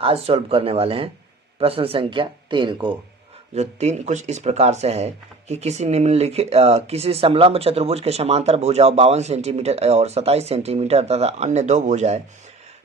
आज सॉल्व करने वाले हैं प्रश्न संख्या 3 को, जो 3 कुछ इस प्रकार से है कि किसी निम्नलिखित किसी समलंब चतुर्भुज के समांतर भुजाओं 52 सेंटीमीटर और 27 सेंटीमीटर तथा अन्य दो भुजाएं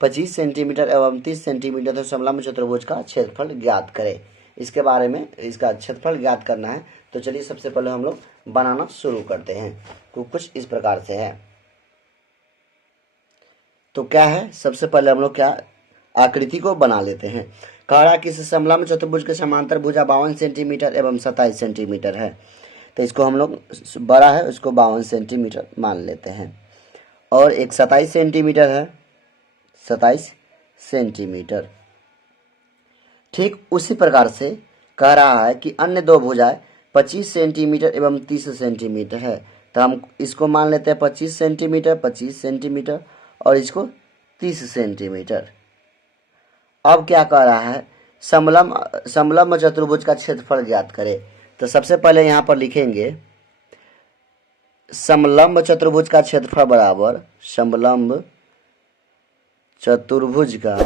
25 सेंटीमीटर एवं 30 सेंटीमीटर तो समलंब चतुर्भुज का क्षेत्रफल ज्ञात करें। इसके बारे में इसका क्षेत्रफल ज्ञात करना है। तो चलिए सबसे पहले हम लोग बनाना शुरू करते हैं। तो कुछ इस प्रकार से है। तो क्या है, सबसे पहले हम लोग क्या आकृति को बना लेते हैं। कह रहा किसी समलंब चतुर्भुज के समांतर भुजा 52 सेंटीमीटर एवं 27 सेंटीमीटर है। तो इसको हम लोग बड़ा है उसको 52 सेंटीमीटर मान लेते हैं, और एक 27 सेंटीमीटर है, 27 सेंटीमीटर। ठीक उसी प्रकार से कह रहा है कि अन्य दो भुजाएं 25 सेंटीमीटर एवं 30 सेंटीमीटर है। तो हम इसको मान लेते हैं 25 सेंटीमीटर और इसको 30 सेंटीमीटर। अब क्या कह रहा है, समलंब चतुर्भुज का क्षेत्रफल ज्ञात करें। तो सबसे पहले यहाँ पर लिखेंगे समलंब चतुर्भुज का क्षेत्रफल बराबर समलंब चतुर्भुज का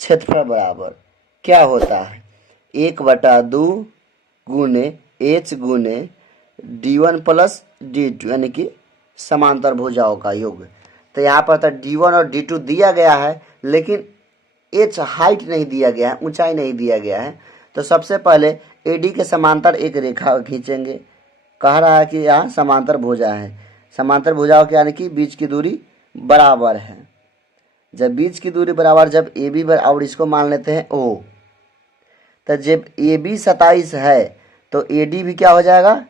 क्षेत्रफल बराबर क्या होता है 1/2 गुने h गुने d1 प्लस d2 यानी कि समांतर भुजाओं का योग। तो यहाँ पर तो d1 और d2 दिया गया है, लेकिन h हाइट नहीं दिया गया है, ऊंचाई नहीं दिया गया है। तो सबसे पहले AD के समांतर एक रेखा खींचेंगे। कह रहा है कि यहाँ समांतर भुजा है, समांतर भुजाओं के यानी कि बीच की दूरी बराबर है। जब बीच की दूरी बराबर, जब AB और इसको मान लेते हैं O, तो जब AB 27 है तो AD भी क्या हो जाएगा,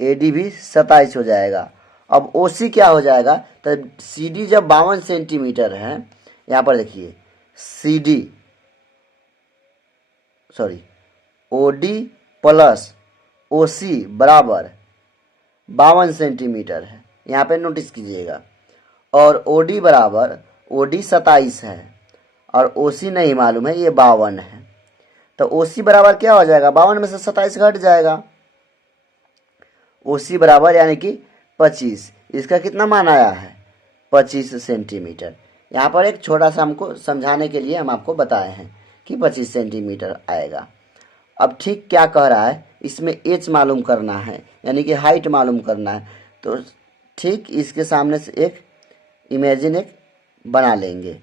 AD भी 27 हो जाएगा। अब OC क्या हो जाएगा, तो CD जब 52 सेंटीमीटर है, यहाँ पर देखिए OD प्लस OC बराबर 52 सेंटीमीटर है, यहाँ पे नोटिस कीजिएगा। और OD बराबर OD 27 है और OC नहीं मालूम है, ये 52 है। तो OC बराबर क्या हो जाएगा, 52 में से 27 घट जाएगा। OC बराबर यानी कि 25। इसका कितना मान आया है, 25 सेंटीमीटर। यहाँ पर एक छोटा सा हमको समझाने के लिए हम आपको बताए हैं कि 25 सेंटीमीटर आएगा। अब ठीक क्या कह रहा है, इसमें h मालूम करना है, यानी कि हाइट मालूम करना है। तो ठीक इसके सामने से एक इमेजिन एक बना लेंगे।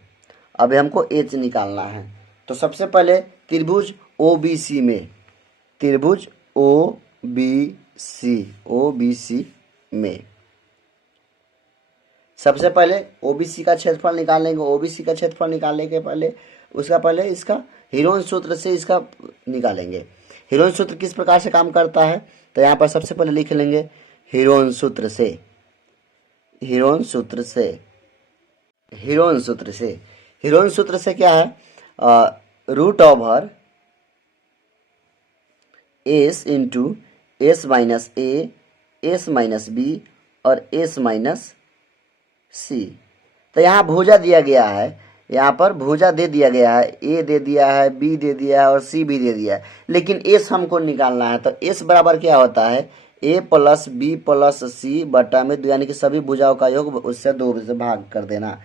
अब हमको h निकालना है। तो सबसे पहले त्रिभुज OBC में, त्रिभुज OBC में सबसे पहले OBC का क्षेत्रफल निकाल लेंगे। OBC का क्षेत्रफल निकालने के पहले इसका हीरोन सूत्र से इसका निकालेंगे। हीरोन सूत्र किस प्रकार से काम करता है, तो यहाँ पर सबसे पहले लिख लेंगे हीरोन सूत्र से क्या है, root over s into s minus a, s minus b और s माइनस c। तो यहाँ भुजा दिया गया है, यहाँ पर भुजा दे दिया गया है, a दे दिया है, b दे दिया है और c भी दे दिया है, लेकिन s हमको निकालना है। तो s बराबर क्या होता है, a plus b plus c बटा में 2, यानी कि सभी भुजाओं का योग उससे 2 से भाग कर देना।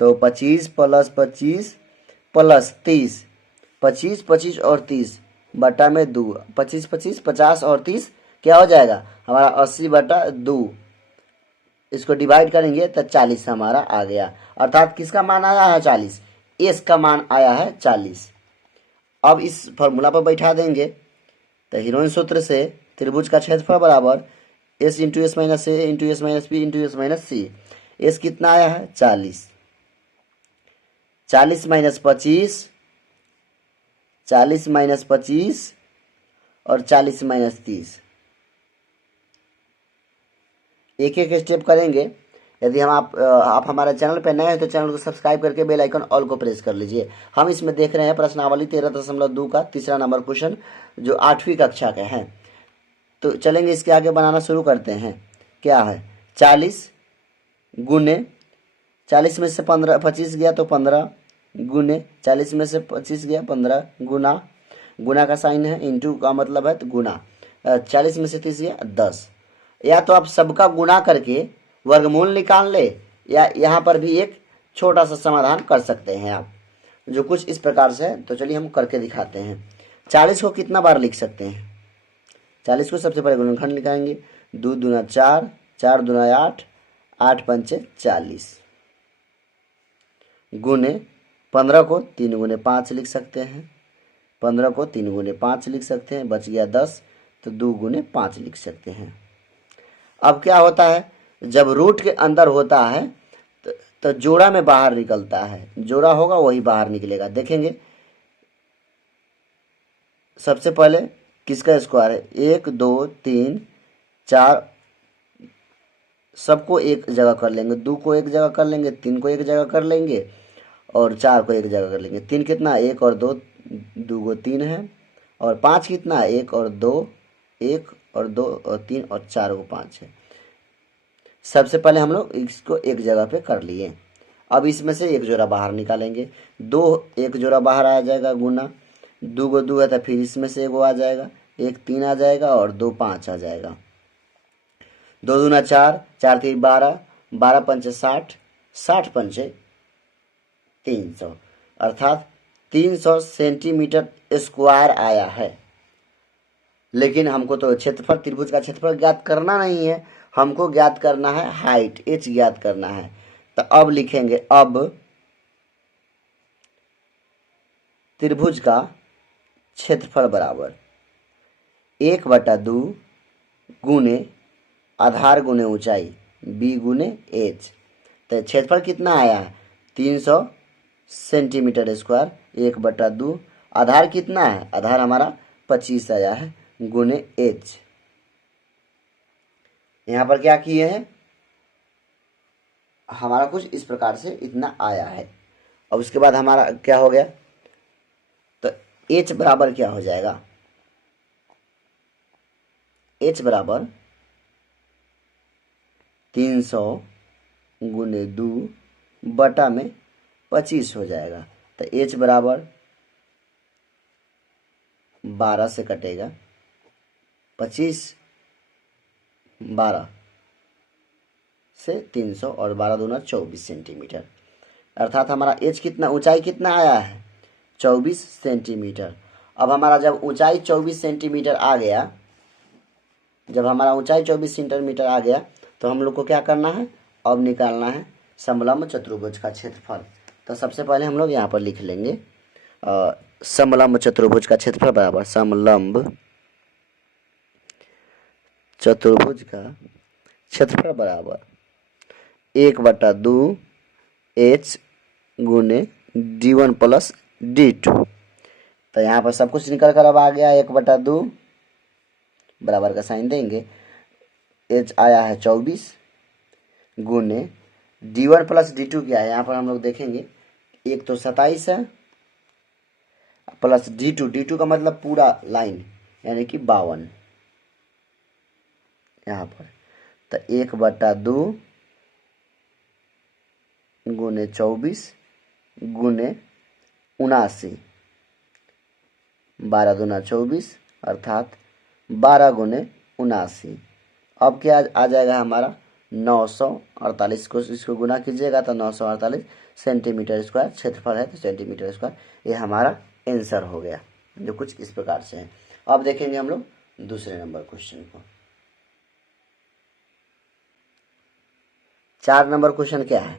तो 25 प्लस 25 प्लस 30, 25 और 30 बटा में 2, 25 50 और 30 क्या हो जाएगा हमारा 80/2। इसको डिवाइड करेंगे तो 40 हमारा आ गया, अर्थात किसका मान आया है 40, s का मान आया है 40। अब इस फॉर्मूला पर बैठा देंगे। तो हीरोइन सूत्र से त्रिभुज का क्षेत्रफल बराबर s into S minus A into S minus B into S minus C. s कितना आया है 40, 40 माइनस 25, 40 माइनस 25 और 40 माइनस 30। एक एक स्टेप करेंगे। यदि आप हमारे चैनल पर नए हैं तो चैनल को सब्सक्राइब करके बेल आइकन ऑल को प्रेस कर लीजिए। हम इसमें देख रहे हैं प्रश्नावली 13.2 का तीसरा नंबर क्वेश्चन, जो 8वीं कक्षा के हैं। तो चलेंगे इसके आगे बनाना शुरू करते हैं। क्या है 40 गुने 40 में से 25 गया तो 15 गुने 40 में से 25 गया 15 गुना का साइन है, इंटू का मतलब है तो गुना। 40 में से 30 गया 10। या तो आप सबका गुना करके वर्गमूल निकाल ले, या यहाँ पर भी एक छोटा सा समाधान कर सकते हैं आप, जो कुछ इस प्रकार से है। तो चलिए हम करके दिखाते हैं। 40 को कितना बार लिख सकते हैं? 40 को सबसे पहले गुणनखंड लिखाएंगे, 2 दूना 4, 4 दूना 8, 8 पंचे 40, गुने 15 को 3 गुने 5 लिख सकते हैं, 15 को 3 गुने 5 लिख सकते हैं, बच गया 10, तो 2 गुने 5 लिख सकते हैं। अब क्या होता है, जब रूट के अंदर होता है तो जोड़ा में बाहर निकलता है, जोड़ा होगा वही बाहर निकलेगा। देखेंगे सबसे पहले किसका स्क्वायर है, 1 2 3 4, सबको एक जगह कर लेंगे, 2 को एक जगह कर लेंगे, 3 को एक जगह कर लेंगे और 4 को एक जगह कर लेंगे। 3 कितना, 1 और 2, 2 को 3 है, और 5 कितना, 1 और 2, 1 और 2 और 3 और 4 को 5 है। सबसे पहले हम लोग इसको एक जगह पे कर लिए। अब इसमें से एक जोड़ा बाहर निकालेंगे, 2 एक जोड़ा बाहर आ जाएगा, गुना 2 को 2 है तो फिर इसमें से एगो आ जाएगा, 1 3 आ जाएगा और 2 5 आ जाएगा। 2 दूना 4, 4 3 12, 12 पंचे 60, 60 पंचे 300, अर्थात 300 सेंटीमीटर स्क्वायर आया है। लेकिन हमको तो क्षेत्रफल, त्रिभुज का क्षेत्रफल ज्ञात करना नहीं है, हमको ज्ञात करना है हाइट, एच ज्ञात करना है। तो अब लिखेंगे, अब त्रिभुज का क्षेत्रफल बराबर 1/2 गुने आधार गुने ऊंचाई, बी गुने एच। तो क्षेत्रफल कितना आया है, 300 सेंटीमीटर स्क्वायर, 1/2, आधार कितना है, आधार हमारा 25 आया है, गुने एच। यहाँ पर क्या किए हैं, हमारा कुछ इस प्रकार से इतना आया है। और उसके बाद हमारा क्या हो गया, तो एच बराबर क्या हो जाएगा, एच बराबर 300 गुने 2 बटा में 25 हो जाएगा। तो एच बराबर 12 से कटेगा, 25 12 से 300 और 12 दूना 24 सेंटीमीटर, अर्थात हमारा एच कितना, ऊंचाई कितना आया है, 24 सेंटीमीटर। अब हमारा जब ऊंचाई 24 सेंटीमीटर आ गया, जब हमारा ऊंचाई 24 सेंटीमीटर आ गया, तो हम लोग को क्या करना है, अब निकालना है समलंब चतुर्भुज का क्षेत्रफल। तो सबसे पहले हम लोग यहाँ पर लिख लेंगे समलंब चतुर्भुज का क्षेत्रफल बराबर समलंब चतुर्भुज का क्षेत्रफल बराबर 1/2 एच गुने d1 प्लस d2। तो यहाँ पर सब कुछ निकल कर अब आ गया, 1/2 बराबर का साइन देंगे, एच आया है 24 गुने d1 प्लस d2 क्या है, यहाँ पर हम लोग देखेंगे, एक तो 27 है प्लस d2 का मतलब पूरा लाइन यानी कि 52 यहाँ पर। तो 1/2 गुने 24 गुने 79, 12 दूना 24, अर्थात 12 गुने 79। अब क्या आ जाएगा हमारा 948 को इसको गुना कीजिएगा तो 948 सेंटीमीटर स्क्वायर क्षेत्रफल है, तो सेंटीमीटर स्क्वायर ये हमारा आंसर हो गया, जो कुछ इस प्रकार से है। अब देखेंगे हम लोग दूसरे नंबर क्वेश्चन को। 4 नंबर क्वेश्चन क्या है,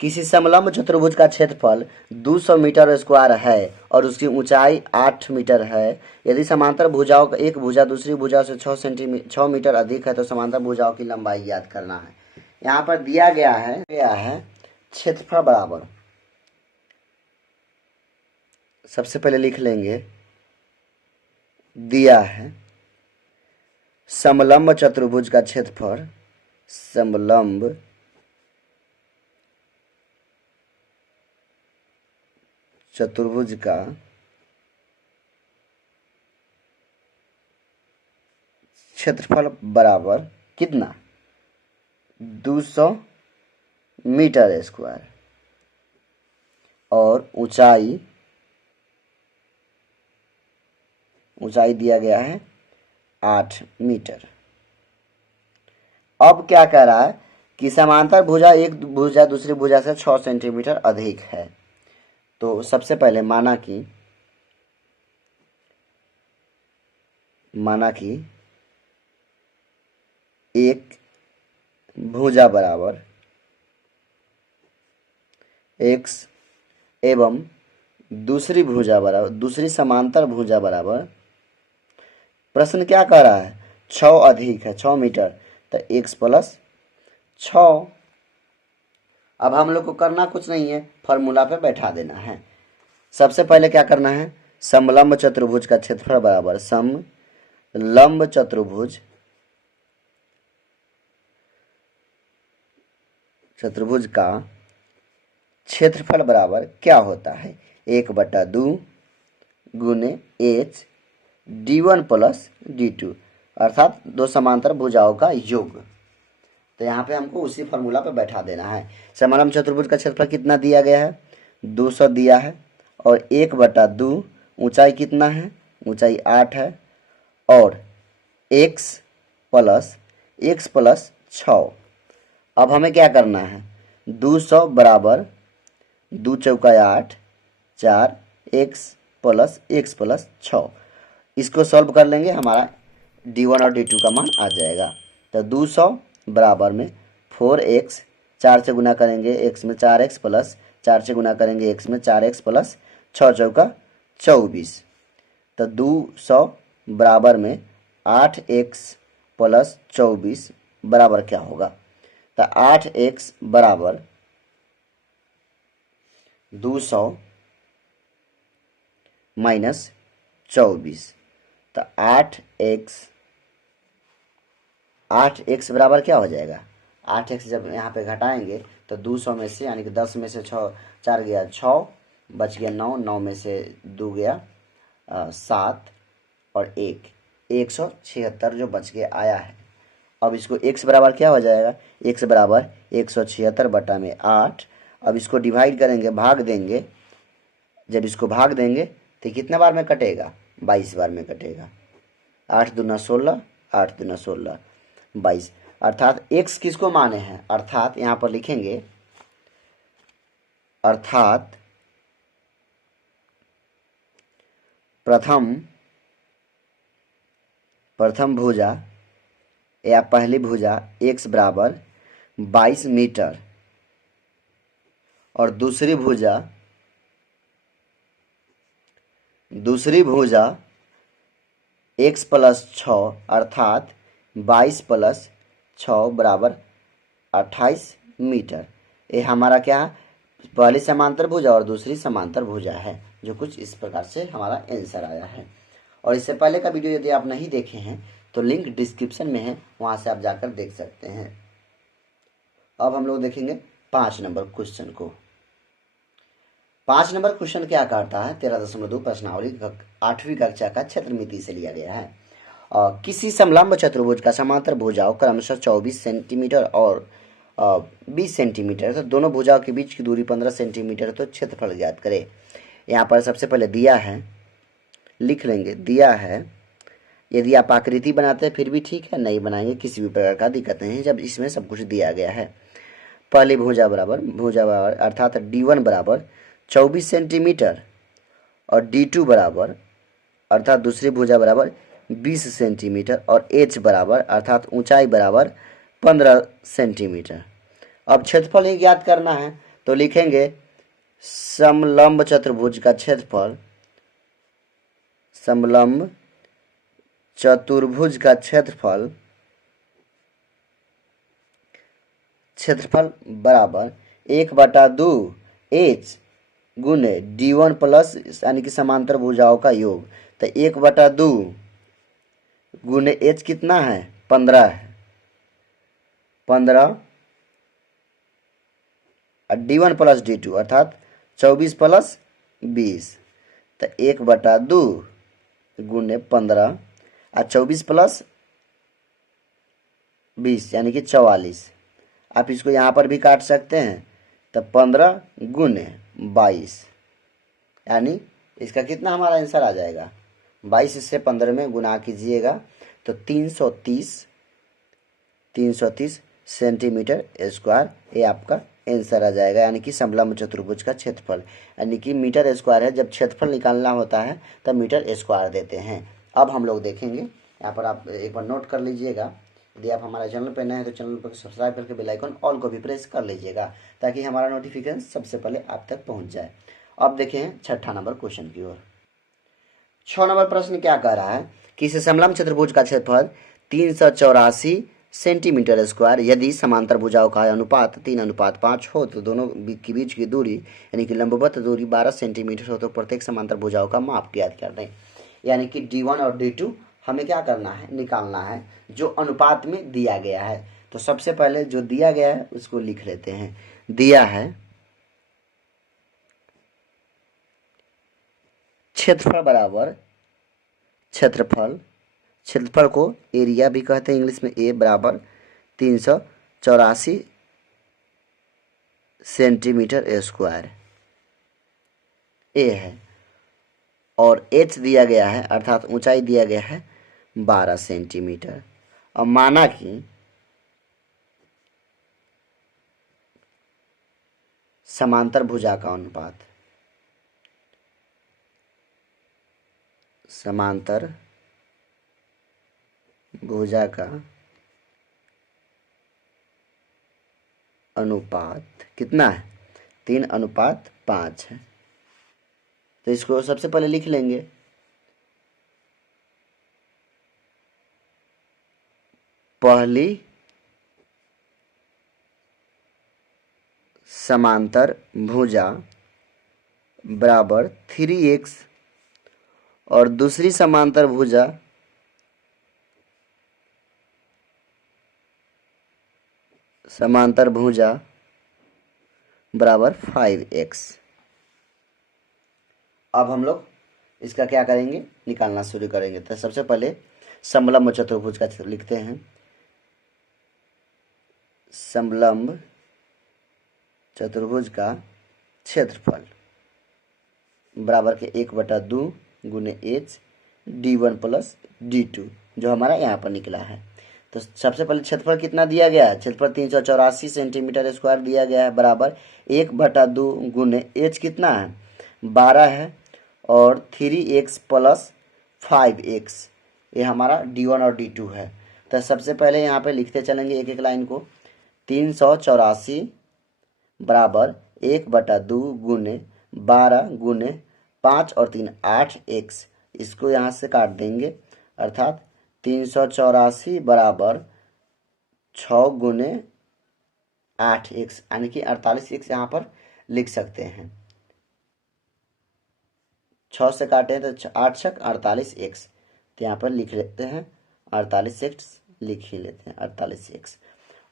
किसी समलंब चतुर्भुज का क्षेत्रफल 200 मीटर स्क्वायर है और उसकी ऊंचाई 8 मीटर है। यदि समांतर भुजाओं का एक भुजा दूसरी भुजा से 6 मीटर अधिक है तो समांतर भुजाओं की लंबाई ज्ञात करना है। यहाँ पर दिया गया है क्षेत्रफल बराबर, सबसे पहले लिख लेंगे, दिया है समलंब चतुर्भुज का क्षेत्रफल, समलंब चतुर्भुज का क्षेत्रफल बराबर कितना, 200 मीटर स्क्वायर और ऊंचाई दिया गया है 8 मीटर। अब क्या कह रहा है कि समांतर भुजा एक भुजा दूसरी भुजा से 6 सेंटीमीटर अधिक है। तो सबसे पहले माना कि एक भुजा बराबर x एवं दूसरी भुजा बराबर, दूसरी समांतर भुजा बराबर, प्रश्न क्या कह रहा है, 6 अधिक है, 6 मीटर, तो x प्लस 6। अब हम लोग को करना कुछ नहीं है, फॉर्मूला पे बैठा देना है। सबसे पहले क्या करना है, समलंब चतुर्भुज का क्षेत्रफल बराबर समलंब चतुर्भुज का क्षेत्रफल बराबर क्या होता है, 1/2 गुने h d1 प्लस d2, अर्थात दो समांतर भुजाओं का योग। तो यहाँ पे हमको उसी फॉर्मूला पे बैठा देना है। समलंब चतुर्भुज का क्षेत्रफल कितना दिया गया है, 200 दिया है, और 1/2 ऊंचाई कितना है, ऊंचाई 8 है, और x प्लस 6। अब हमें क्या करना है, 200 बराबर 2 चौका 8, 4 x प्लस 6। इसको सॉल्व कर लेंगे, हमारा d1 और d2 का मान आ जाएगा। तो 200 बराबर में 4x, 4 से गुना करेंगे x में 4x प्लस 4 से गुना करेंगे x में 4x प्लस 6 चौका 24। तो 200 बराबर में 8x प्लस 24 बराबर क्या होगा, तो 8x बराबर 200 माइनस 24, तो 8x बराबर क्या हो जाएगा, 8x जब यहाँ पे घटाएंगे तो 200 में से, यानी कि 10 में से 6, 4 गया 6, बच गया 9, 9 में से 2 गया 7, और 1, 176 जो बच के आया है। अब इसको x बराबर क्या हो जाएगा, x बराबर 176 बटा में 8। अब इसको डिवाइड करेंगे, भाग देंगे, जब इसको भाग देंगे तो कितने बार में कटेगा, 22 बार में कटेगा। 8 दूना 16, 8 दूना 16, 22, अर्थात x किसको माने हैं, अर्थात यहाँ पर लिखेंगे, अर्थात प्रथम भुजा या पहली भुजा x बराबर 22 मीटर, और दूसरी भुजा x प्लस 6, अर्थात 22 प्लस 6 बराबर 28 मीटर। ये हमारा क्या है, पहली समांतर भुजा और दूसरी समांतर भुजा है, जो कुछ इस प्रकार से हमारा आंसर आया है। और इससे पहले का वीडियो यदि आप नहीं देखे हैं तो लिंक डिस्क्रिप्शन में है, वहां से आप जाकर देख सकते हैं। अब हम लोग देखेंगे 5 नंबर क्वेश्चन को। 5 नंबर क्वेश्चन क्या करता है, 13.2 प्रश्नावली 8वीं कक्षा का क्षेत्रमिति से लिया गया है। किसी समलंब चतुर्भुज का समांतर भुजाओं क्रमशः 24 सेंटीमीटर और 20 सेंटीमीटर, तो दोनों भुजाओं के बीच की दूरी 15 सेंटीमीटर, तो क्षेत्रफल ज्ञात करें। यहाँ पर सबसे पहले दिया है, लिख लेंगे, दिया है। यदि आप आकृति बनाते हैं फिर भी ठीक है, नहीं बनाएंगे किसी भी प्रकार का दिक्कत नहीं है, जब इसमें सब कुछ दिया गया है। पहली भुजा बराबर अर्थात d1 बराबर 24 सेंटीमीटर, और d2 बराबर अर्थात दूसरी भुजा बराबर 20 सेंटीमीटर, और h बराबर अर्थात ऊंचाई बराबर 15 सेंटीमीटर। अब क्षेत्रफल ही ज्ञात करना है, तो लिखेंगे समलंब चतुर्भुज का क्षेत्रफल, समलंब चतुर्भुज का क्षेत्रफल बराबर 1/2 h गुने d1 प्लस, यानी कि समांतर भुजाओं का योग, तो 1/2 गुने h कितना है, 15 है, 15, और d1 प्लस d2 अर्थात 24 प्लस 20, तो 1/2 गुने 15, और 24 प्लस 20 यानी कि 44। आप इसको यहाँ पर भी काट सकते हैं, तो 15 गुने 22, यानी इसका कितना हमारा आंसर आ जाएगा, 22 से 15 में गुना कीजिएगा तो 330 सेंटीमीटर स्क्वायर। ये आपका आंसर आ जाएगा, यानी कि समलंब चतुर्भुज का क्षेत्रफल, यानी कि मीटर स्क्वायर है। जब क्षेत्रफल निकालना होता है तब मीटर स्क्वायर देते हैं। अब हम लोग देखेंगे, यहाँ पर आप एक बार नोट कर लीजिएगा। यदि आप हमारे चैनल पर नए हैं तो चैनल पर सब्सक्राइब करके बेल आइकन ऑल को भी प्रेस कर लीजिएगा, ताकि हमारा नोटिफिकेशन सबसे पहले आप तक पहुँच जाए। अब देखें छठा नंबर क्वेश्चन की ओर। 6 नंबर प्रश्न क्या कह रहा है कि इस समलंब चतुर्भुज का क्षेत्रफल 384 सेंटीमीटर स्क्वायर यदि समांतर भुजाओं का अनुपात 3:5 हो तो दोनों के बीच की दूरी यानी कि लंबवत दूरी 12 सेंटीमीटर हो तो प्रत्येक समांतर भुजाओं का माप ज्ञात कर दें। यानी कि D1 और D2 हमें क्या करना है, निकालना है, जो अनुपात में दिया गया है। तो सबसे पहले जो दिया गया है उसको लिख लेते हैं। दिया है क्षेत्रफल बराबर क्षेत्रफल को एरिया भी कहते हैं इंग्लिश में, ए बराबर 384 सेंटीमीटर स्क्वायर ए है, और एच दिया गया है अर्थात ऊंचाई दिया गया है 12 सेंटीमीटर। अब माना कि समांतर भुजा का अनुपात, समांतर भुजा का अनुपात कितना है, 3:5 है। तो इसको सबसे पहले लिख लेंगे। पहली समांतर भुजा बराबर 3x और दूसरी समांतर भुजा बराबर 5x। अब हम लोग इसका क्या करेंगे, निकालना शुरू करेंगे। तो सबसे पहले समलंब चतुर्भुज का लिखते हैं। समलंब चतुर्भुज का क्षेत्रफल बराबर के 1/2 गुने एच D1 प्लस D2, जो हमारा यहाँ पर निकला है। तो सबसे पहले क्षेत्रफल कितना दिया गया है, क्षेत्रफल 384 सेंटीमीटर स्क्वायर दिया गया है, बराबर 1/2 गुने एच कितना है 12 है, और 3x प्लस 5x, ये हमारा D1 और D2 है। तो सबसे पहले यहाँ पे लिखते चलेंगे एक एक लाइन को। 384 बराबर 1/2 गुने 12 गुने 5 और 3 8x, इसको यहाँ से काट देंगे, अर्थात 384 बराबर 6 गुने 8x, यानी कि 48x यहाँ पर लिख सकते हैं। 6 से काटें तो 8 छक 48x, तो यहाँ पर लिख लेते हैं 48x, लिख ही लेते हैं 48x।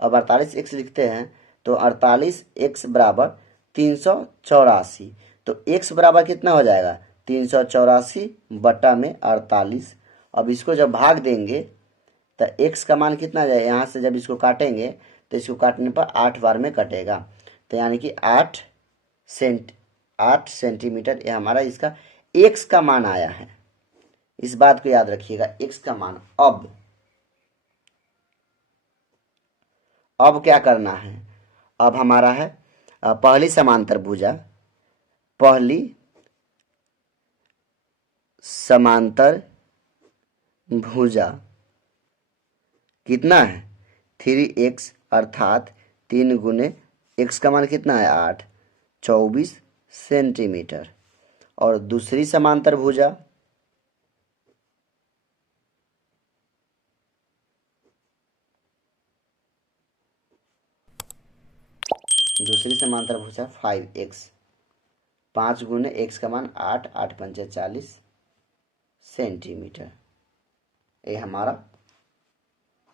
अब 48x लिखते हैं तो 48x बराबर 384, तो x बराबर कितना हो जाएगा 384 बटा में 48। अब इसको जब भाग देंगे तो x का मान कितना आ जाएगा, यहाँ से जब इसको काटेंगे तो इसको काटने पर 8 बार में कटेगा, तो यानी कि 8 सेंटीमीटर ये हमारा इसका x का मान आया है। इस बात को याद रखिएगा, x का मान। अब क्या करना है, अब हमारा है पहली समांतर भुजा कितना है 3x, अर्थात 3 गुने x का मान कितना है 8, 24 सेंटीमीटर, और दूसरी समांतर भुजा दूसरी समांतर भुजा 5x, 5 गुने x का मान 8, 8 पंचे 40 सेंटीमीटर। ये हमारा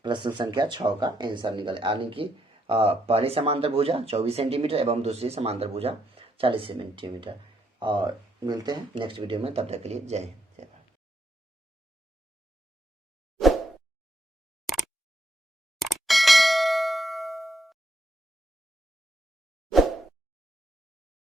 प्रश्न संख्या 6 का आंसर निकल, यानी कि पहली समांतर भुजा 24 सेंटीमीटर एवं दूसरी समांतर भुजा 40 सेंटीमीटर। और मिलते हैं नेक्स्ट वीडियो में, तब तक के लिए जय हिंद।